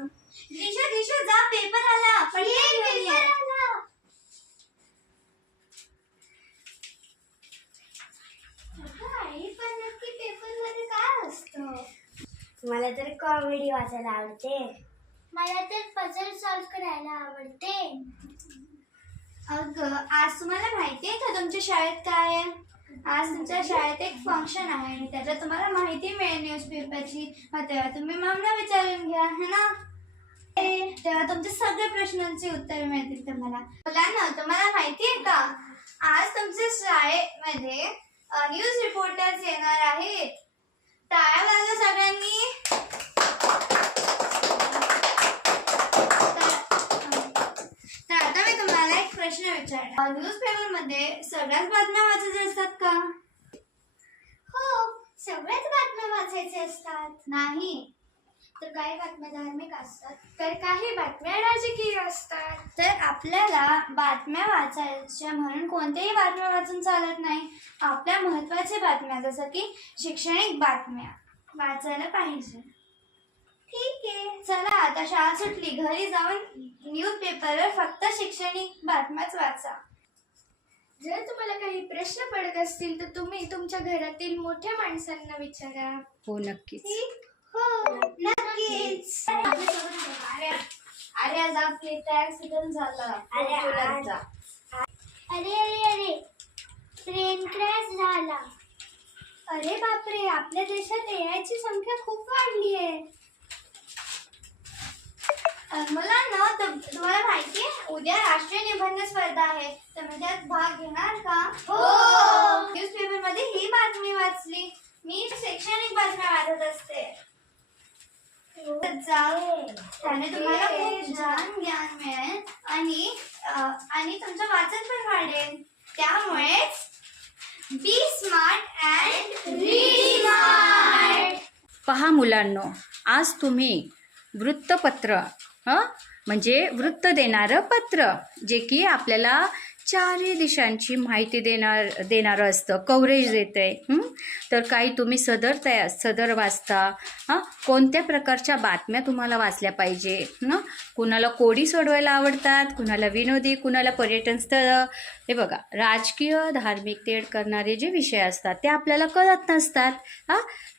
दिशा जा, पेपर आला. पेपर आला. आई, पण नक्की पेपर मध्ये काय असतं? मला तर कॉमेडी वाचायला आवडते. मला तर पझल सॉल्व करायला आवडते. अगं, आज तुम्हाला माहिती आहे का तुमच्या शाळेत काय आहे? आज तुमच्या शाळेत एक फंक्शन आहे आणि त्याच्यात तुम्हाला माहिती मिळेल न्यूजपेपरची. मग तेव्हा तुम्ही मॅमला विचारून घ्या, है ना? तेव्हा तुमच्या सगळ्या प्रश्नांची उत्तरे मिळतील तुम्हाला. मुलांना, तुम्हाला माहिती आहे का आज तुमच्या शाळेमध्ये न्यूज रिपोर्टर्स येणार आहेत. टाळ्या वाजवा सगळ्यांनी. तर आता मी तुम्हाला एक प्रश्न विचारणार. न्यूजपेपर मध्ये सगळ्याच बातम्या वाचायच्या असतात का? हो, सगळ्याच बातम्या वाचायच्या असतात. नाही, तर काही बातम्या धार्मिक असतात, तर काही बातम्या राजकीय असतात. तर आपल्याला बातम्या वाचायच्या म्हणून कोणत्याही बातम्या वाचून चालत नाही. आपल्या महत्त्वाच्या बातम्या जसं की शैक्षणिक बातम्या वाचायला पाहिजे. ठीक आहे, चला आता शाळा सुटली, घरी जाऊन न्यूजपेपरवर फक्त शैक्षणिक बातम्याच वाचा. जर तुम्हाला काही प्रश्न पडत असतील तर तुम्ही तुमच्या घरातील मोठ्या माणसांना विचारा. हो, नक्कीच. हो, नक्कीच. अरे आज आपल्या ऍक्सिडेंट झाला. अरे ट्रेन क्रॅश झाला. अरे बापरे, आपल्या देशात एआयची संख्या खूप वाढली आहे. मुलांना, तुम्हाला माहिती आहे उद्या राष्ट्रीय निबंध स्पर्धा आहे. तुम्ही त्यात भाग घेणार का? हो. न्यूजपेपर मध्ये ही बातमी वाचली. मी शैक्षणिक बातम्या वाचत असते. जाऊ, त्याने तुम्हाला खूप छान ज्ञान मिळेल आणि तुमचं वाचन पण वाढेल. त्यामुळेच बी स्मार्ट अँड रीड स्मार्ट. पहा मुलांनो, आज तुम्ही वृत्तपत्र म्हणजे वृत्त देणारं पत्र, जे की आपल्याला चारही दिशांची माहिती देणारं असतं, कव्हरेज देतं आहे. तर काही तुम्ही सदर वाचता. कोणत्या प्रकारच्या बातम्या तुम्हाला वाचल्या पाहिजे ना? कुणाला कोडी सोडवायला आवडतात, कुणाला विनोदी, कुणाला पर्यटन स्थळं. हे बघा, राजकीय धार्मिक तेढ करणारे जे विषय असतात ते आपल्याला कळत नसतात.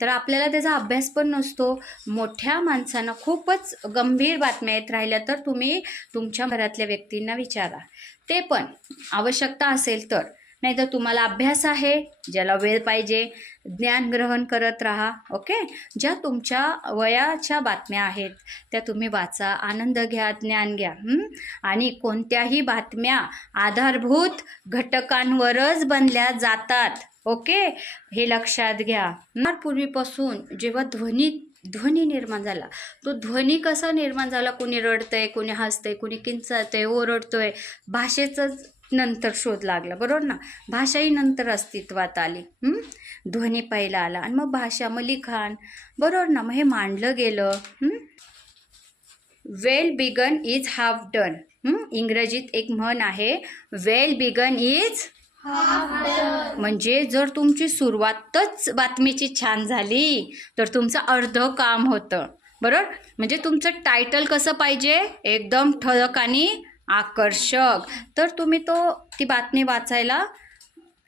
तर आपल्याला त्याचा अभ्यास पण नसतो. मोठ्या माणसांना खूपच गंभीर बातम्या येत राहिल्या तर तुम्ही तुमच्या घरातल्या व्यक्तींना विचारा, ते पण आवश्यकता असेल तर. नाहीतर तुम्हाला अभ्यास आहे, ज्याला वेळ पाहिजे, ज्ञान ग्रहण करत राहा. ओके, ज्या तुमच्या वयाच्या बातम्या आहेत त्या तुम्ही वाचा, आनंद घ्या, ज्ञान घ्या. आणि कोणत्याही बातम्या आधारभूत घटकांवरच बनल्या जातात. ओके, हे लक्षात घ्या. पूर्वीपासून जेव्हा ध्वनी निर्माण झाला, तो ध्वनी कसा निर्माण झाला? कोणी रडतंय, कोणी हसतंय, कोणी किंचाळतंय, ओरडतोय. भाषेचंच नंतर शोध लागला, बरोबर ना? भाषा ही नंतर अस्तित्वात आली. ध्वनी पहिला आला आणि मग भाषा, मग लिखाण, बरोबर ना? मग हे मांडलं गेलं. Well begun is half done. इंग्रजीत एक म्हण आहे, well begun is half done. म्हणजे जर तुमची सुरुवातच बातमीची छान झाली तर तुमचं अर्ध काम होतं, बरोबर? म्हणजे तुमचं टायटल कसं पाहिजे? एकदम ठळक आणि आकर्षक. तर तुम्ही ती बातमी वाचायला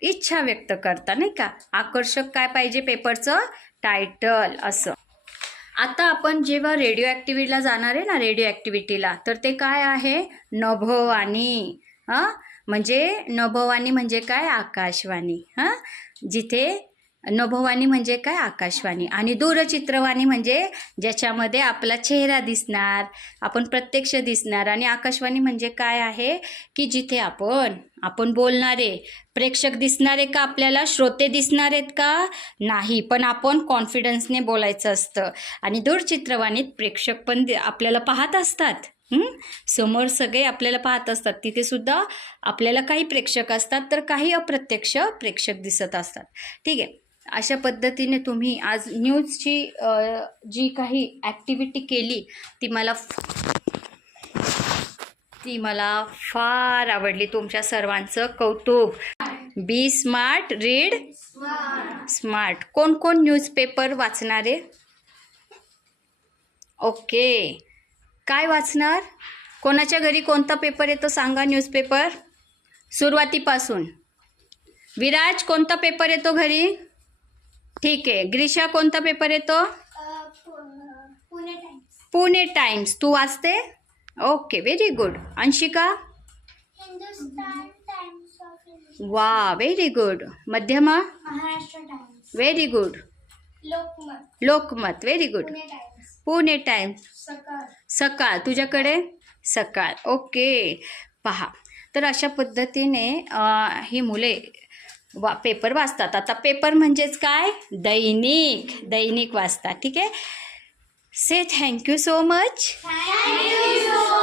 इच्छा व्यक्त करता, नाही का? आकर्षक काय पाहिजे? पेपरचं टायटल असं. आता आपण जेव्हा रेडिओ ॲक्टिव्हिटीला जाणार आहे ना, रेडिओ ॲक्टिव्हिटीला, तर ते काय आहे? नभोवाणी. म्हणजे नभोवाणी म्हणजे काय? आकाशवाणी. जिथे नभोवाणी म्हणजे काय? आकाशवाणी. आणि दूरचित्रवाणी म्हणजे ज्याच्यामध्ये आपला चेहरा दिसणार, आपण प्रत्यक्ष दिसणार. आणि आकाशवाणी म्हणजे काय आहे? की जिथे आपण बोलणारे प्रेक्षक दिसणारे का? आपल्याला श्रोते दिसणार आहेत का? नाही, पण आपण कॉन्फिडन्सने बोलायचं असतं. आणि दूरचित्रवाणीत प्रेक्षक पण आपल्याला पाहत असतात. समोर सगळे आपल्याला पाहत असतात. तिथे सुद्धा आपल्याला काही प्रेक्षक असतात तर काही अप्रत्यक्ष प्रेक्षक दिसत असतात. ठीक आहे, अशा पद्धतीने तुम्ही आज न्यूजची जी काही ॲक्टिव्हिटी केली ती मला फार आवडली. तुमच्या सर्वांचं कौतुक. बी स्मार्ट, रीड स्मार्ट. कोण न्यूजपेपर वाचणारे? ओके, काय वाचणार? कोणाच्या घरी कोणता पेपर येतो सांगा? न्यूजपेपर सुरुवातीपासून. विराज कोणता पेपर येतो घरी? ठीक आहे. ग्रीषा कोणता पेपर येतो? पुणे टाइम्स. पुणे टाइम्स. तू वाचते? Okay, very good. Anshika? Hindustan times of India. वा, व्हेरी गुड. मध्यमा? Maharashtra times. Very good. Lokmat. Lokmat. Very good. Pune times. Pune times. सकाळ. सकाळ. तुझ्याकडे? सकाळ. ओके. पहा, तर अशा पद्धतीने ही मुले पेपर वाचतात. आता पेपर म्हणजेच काय? दैनिक वाचतात. ठीक आहे. Say thank you so much. Thank you so